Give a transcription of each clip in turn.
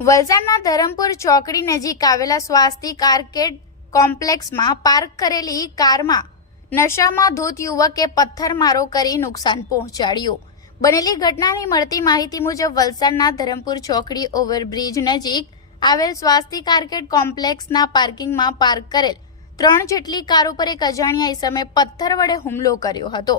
વલસાડના ધરમપુર ચોકડી નજીક આવેલા સ્વાસ્તિક આર્કેડ કોમ્પ્લેક્સમાં પાર્ક કરેલી કારમાં નશામાં ધૂત યુવકે પથ્થરમારો કરી નુકસાન પહોંચાડ્યું। બનેલી ઘટનાની મળતી માહિતી મુજબ વલસાડના ધરમપુર ચોકડી ઓવરબ્રિજ નજીક આવેલ સ્વાસ્તિક આર્કેડ કોમ્પ્લેક્સના પાર્કિંગમાં પાર્ક કરેલ 3 જેટલી કાર ઉપર એક અજાણ્યા ઈસમે પથ્થર વડે હુમલો કર્યો હતો।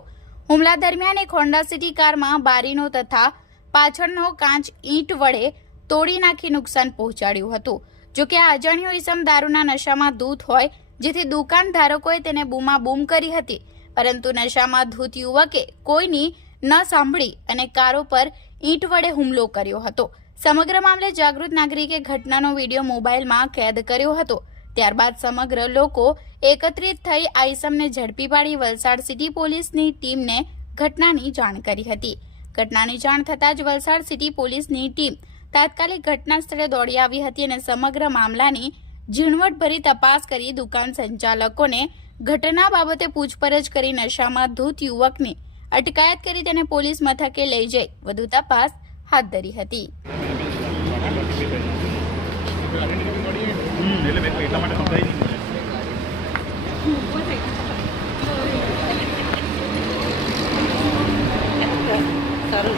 હુમલા દરમિયાન એક હોન્ડા સિટી કારમાં બારીનો તથા પાછળનો કાચ ઈંટ વડે તોડી નાખી નુકસાન પહોંચાડ્યું હતું। જો કે આ અજાણ્યો ઈસમ દારૂના નશામાં ધૂત હોય, જેથી દુકાન ધારકોએ તેને બૂમાબૂમ કરી હતી, પરંતુ નશામાં ધૂત યુવકે કોઈની ન સાંભળી અને કારો પર ઈંટ વડે હુમલો કર્યો હતો। સમગ્ર મામલે જાગૃત નાગરિકે ઘટનાનો વિડીયો મોબાઈલમાં કેદ કર્યો હતો। ત્યારબાદ સમગ્ર લોકો એકત્રિત થઈ આ ઈસમને ઝડપી પાડી વલસાડ સિટી પોલીસની ટીમને ઘટનાની જાણ કરી હતી। ઘટનાની જાણ થતાં જ વલસાડ સિટી પોલીસની ટીમ તાત્કાલિક ઘટના સ્થળે દોડી આવી હતી અને સમગ્ર મામલાની ઝીણવટભરી તપાસ કરી દુકાન સંચાલકોને ઘટના બાબતે પૂછપરછ કરી નશામાં ધૂત યુવકની અટકાયત કરી તેને પોલીસ મથકે લઈ જઈ વધુ તપાસ હાથ ધરી હતી। સારું